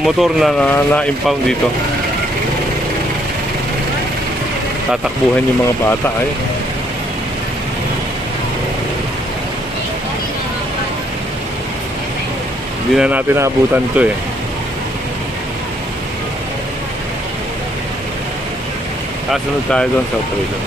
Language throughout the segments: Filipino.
motor na na-impound dito. Tatakbuhan yung mga bata ay. Hindi na natin naabutan ito eh. Kasunod tayo doon sa operation.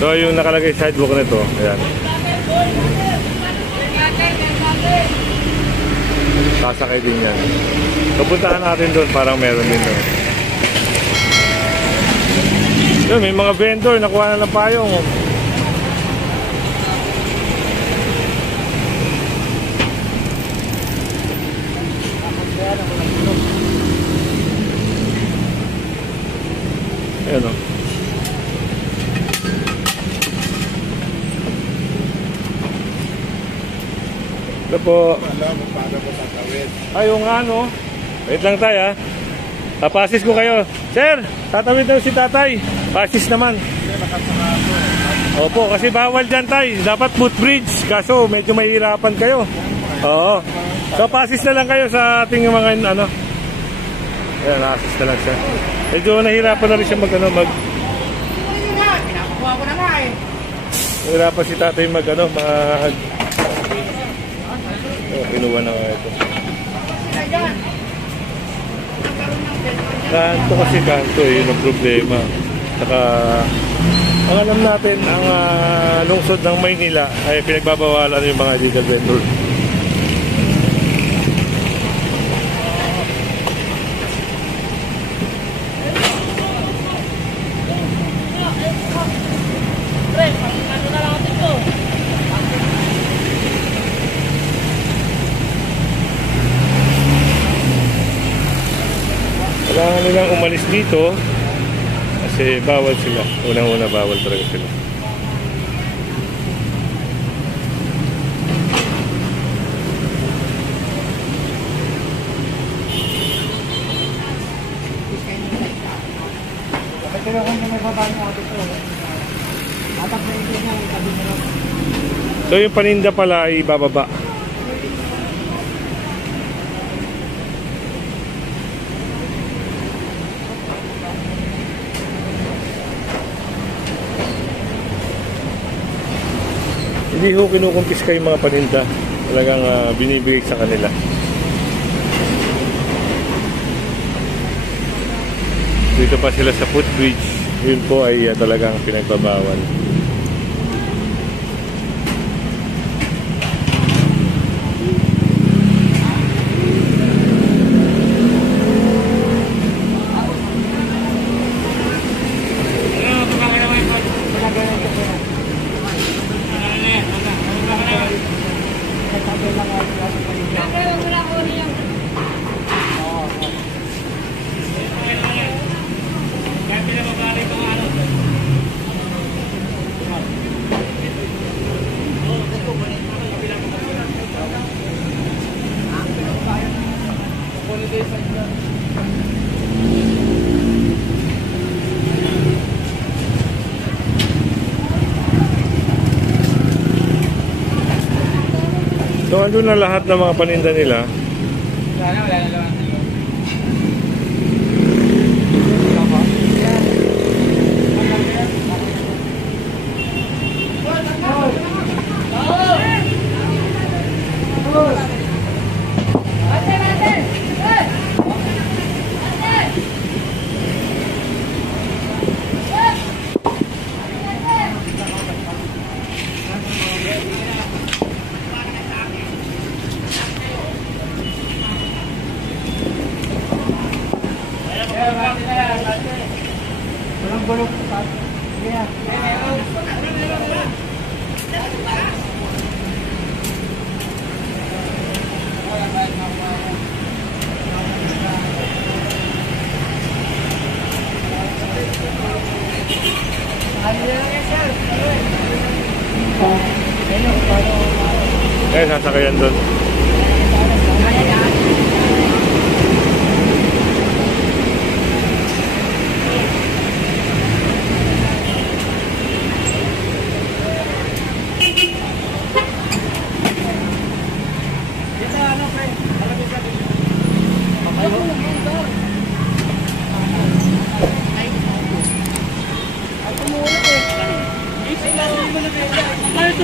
So yung nakalagay sidewalk nito, ayan. Sasakay din yan. Pupuntahan natin doon, parang meron din doon. So, may mga vendor, nakuha na ng payong. Ayan o. Ito po. Ay, yung ano. Wait lang tayo ha. Papasis ko kayo. Sir, tatawid daw si tatay. Pasis naman. Opo, kasi bawal dyan tay. Dapat footbridge. Kaso medyo mahihirapan kayo. Oo. So pasis na lang kayo sa ating mga ano. Ayan, assist na lang siya. Medyo nahihirapan na rin siya Nahihirapan si tatay kinuha na nga ito. Kanto kasi yun ang problema. Saka ang alam natin, ang lungsod ng Maynila ay pinagbabawalan yung mga illegal vendor. Kailangan nilang umalis dito kasi bawal sila. Unang-una bawal talaga sila. So yung paninda pala ay bababa. Hindi ho kinukumpiska yung mga paninda. Talagang binibigay sa kanila. Dito pa sila sa footbridge. Yun po ay talagang pinagbabawal. So andun na lahat ng mga paninda nila. Wala na lang. Eh, sasakayan doon.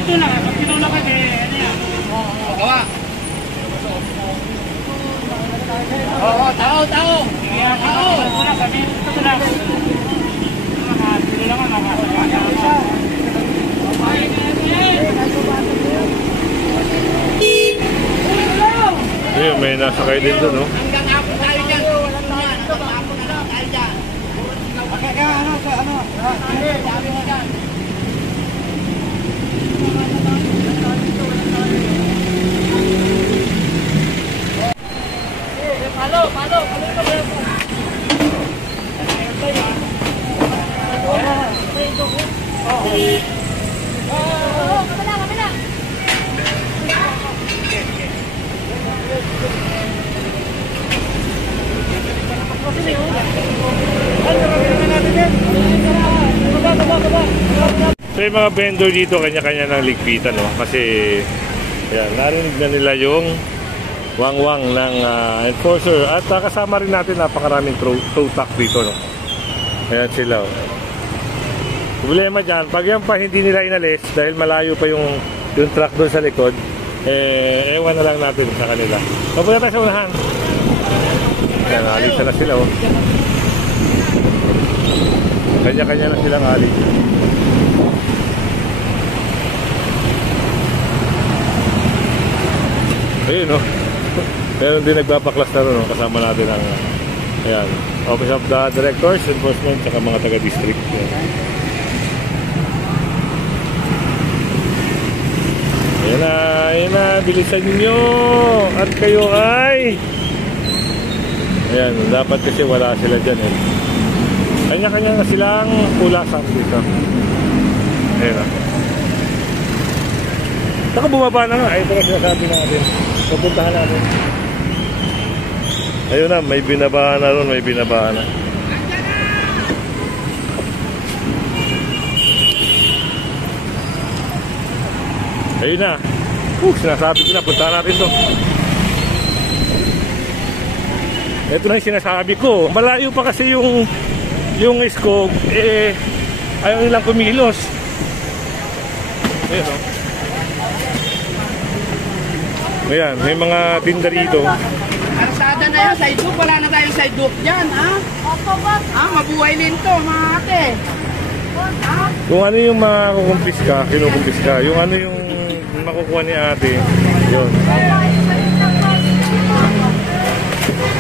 ito na. Pag pinula ka, ano yan? Gawa. Oo, tao. Tao. Ito na, sabi. Ito na. Pinula ka, makasama. Ayun, may nasakay din doon, no? Hanggang ako tayo dyan. Hanggang ako na lang tayo dyan. Sabi mo dyan. Palo. Kabila. So yung mga vendor dito, kanya-kanya ng ligpitan, no? Kasi yan, narinig na nila yung wang-wang ng enforcer. At kasama rin natin napakaraming tow truck dito, no? Ayan sila, oh. Problema dyan, pag yan pa hindi nila inalis dahil malayo pa yung truck doon sa likod, ewan na lang natin sa kanila. Mapunta tayo sa unahan. Ayan, alisa na sila, oh. Kanya-kanya na silang alis. Ayun, no? Meron din nagpapaklas na rin, no? Kasama natin ang ayan, Office of the Directors, Enforcement, saka mga taga-district. Ayan na, bilisan nyo. At kayo ay ayan, dapat kasi wala sila dyan, eh. Kanya-kanya na silang kulasan dito. Ayan na. Saka bumaba na nga. Ito na sinasabi natin. Pupuntahan natin. Ayun na, may binabahan na ron. May binabahan na. Ayun na. Sinasabi ko na. Puntahan natin to. Ito na yung sinasabi ko. Malayo pa kasi yung iskog. Ayaw nilang kumilos. Ayun, no? Ayan, may mga tinda rito. Arsada na yun, side loop. Wala na tayong side loop dyan, ha? Mabuhay din to, mga ate. Kung ano yung makukumpiska, kinukumpiska. Yung ano yung makukuha ni ate, yun.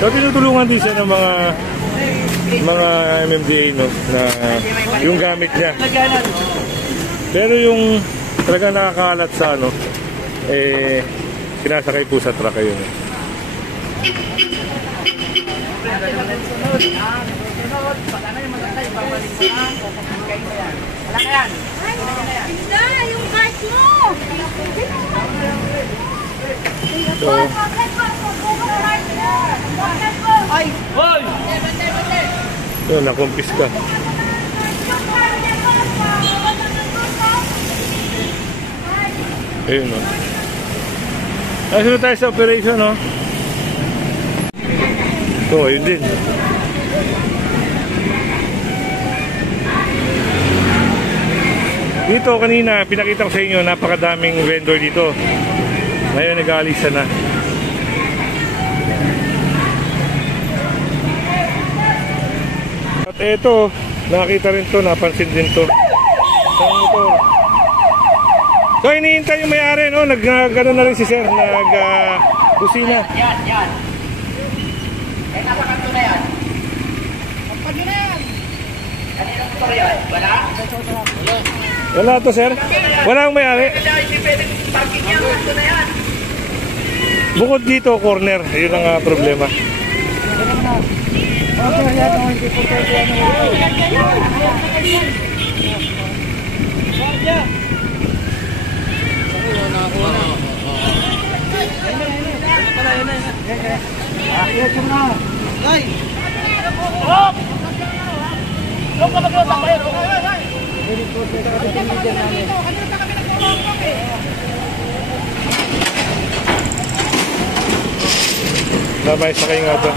So, tinutulungan din siya ng mga MMDA, no? Na yung gamit niya. Pero yung talaga nakakalat sa ano, sinasakay po sa truck yun. Wala ka yan. Hindi, yung card mo. So, Ay! Hoy! yun, nakumpiska. Ayun, no? Sunod tayo sa operation, no? So, ayun din. Dito kanina, pinakita ko sa inyo, napakadaming vendor dito. Ngayon, nag-aalisa na. At eto, nakakita rin to, napansin din to. Sa motor. So, iniintay yung may-ari, no? Nag-gano'n na rin si sir, nag-busina. Yan. Ay, nasa kanto na yan. Kapag yun na yan. Kaninang motor yan? Wala? Wala to, sir? Wala ang may-ari? Hindi pwedeng parking yan. Kanto na yan. Bukod dito, corner. Yun ang problema. Sabay sakay nga ito.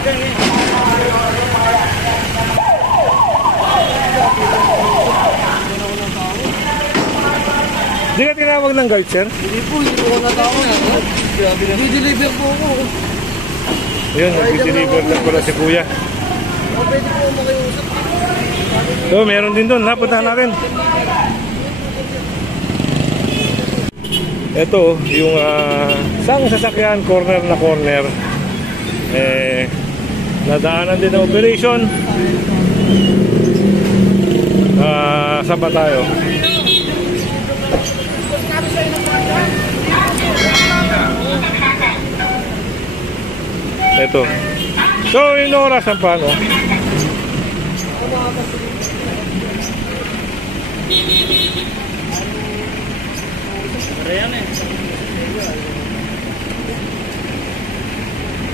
Hindi ka tinawag Tatawag ng guide, sir? Hindi po ako natawag na. Di-deliver po ako. Yun, nag-deliver lang pala si kuya. O, pwede po makiusap. So, meron din doon. Puntahan natin. Ito, yung isang sasakyan, corner na corner. Nadaanan din ng operation. Saan ba tayo? Ito. So, in oras ang paano?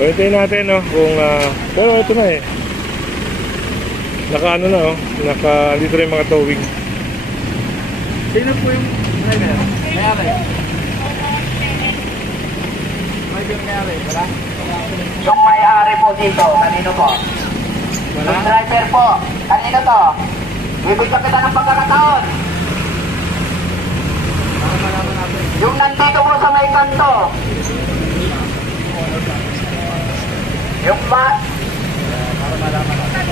Pwede natin, no? Kung, pero ito na eh. Naka ano na, oh. Naka, dito rin mga towing. Sino po yung driver? Mayari. Mayari, wala? Yung may-ari po dito, kanino po? Wala? Yung driver po, kanino to? Bibigyan kita ng pagkakataon. Para malaman natin. Yung nandito po sa may kanto. Yung Para malaman natin.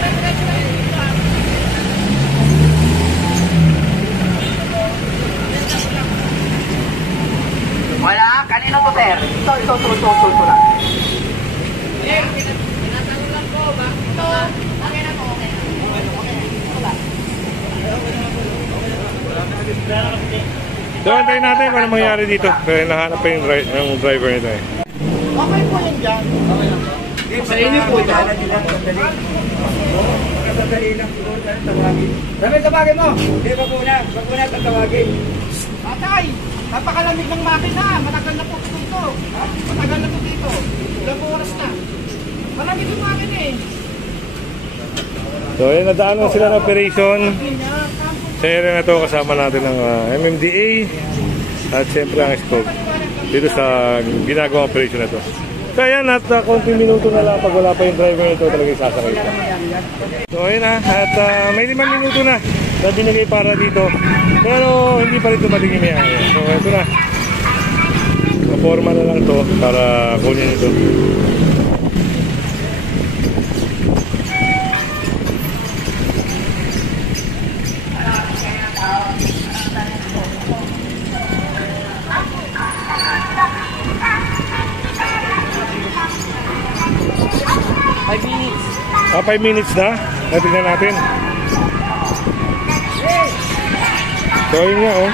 wala, kanino to, sir? Ito lang. So, antayin natin kung ano mangyari dito. Kaya nahanap pa yung driver nito eh. Okay po yan dyan. Sa inyo po ito. Sandali lang po tawagin. Sabi tawagin mo. Hindi ba po na? Wag po na tatawagin. Atay! Napakalamig ng makina. Matagal na po dito. Matagal na po dito. Ilang oras na. Malamig yung makina eh. So, ayun, nadaanan sila ng operation. Sa area na to kasama natin ng MMDA at siyempre ang scope dito sa ginagawang operation na to. So ayan, at konting minuto na lang pag wala pa yung driver nito talagang sasakay pa. So ayun na, at may 5 minuto na binigay para dito, pero hindi pa rin dumating yung may-ari. So ito na, maporma na lang to para kunin ito. Ah, 5 minutes na. Natingnan natin. So, yun nga, oh.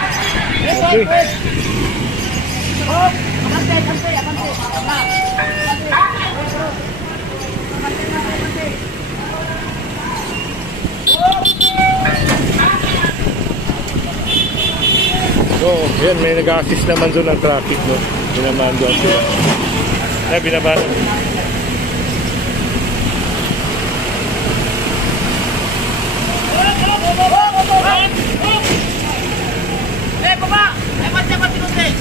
Okay. So, yan, may nag-assist naman doon ng traffic, no? Binamando ako. Binabano. Baba! Dapat pinusay!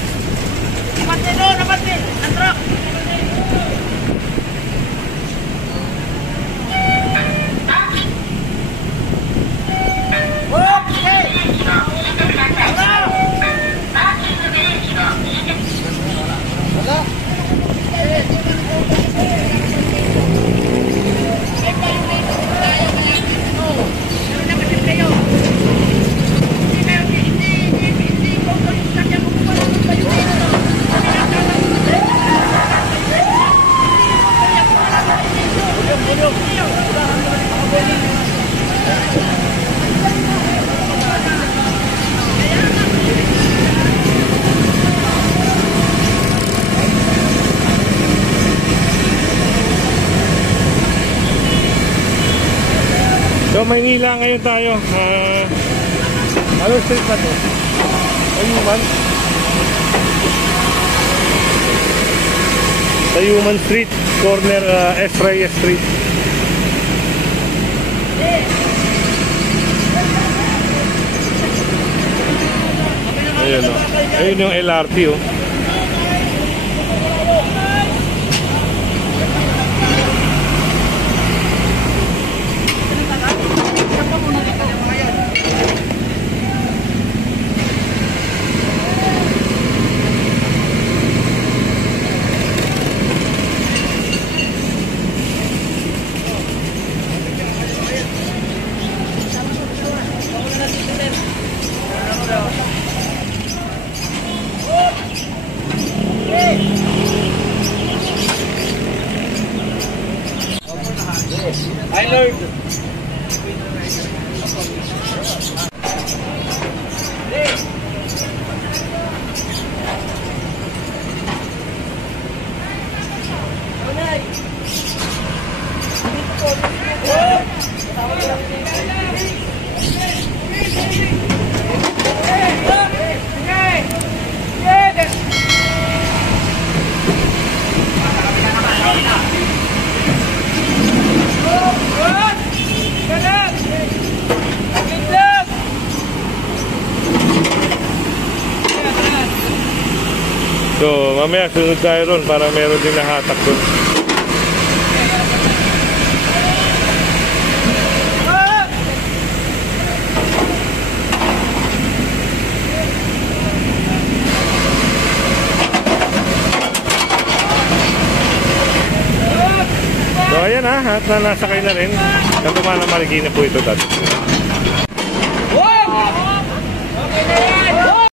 Dapat doon! Dapat din! Ang truck! Okay! So, Maynila ngayon tayo. Ano street na to? Tayuman? Tayuman Street, corner S. Reyes Street. Ayun, oh. Ayun yung LRT, oh. mamaya sunod tayo ron para meron din nahatak doon. So ayan ha, at nasakay na rin. Katuma na Marikina po ito dati.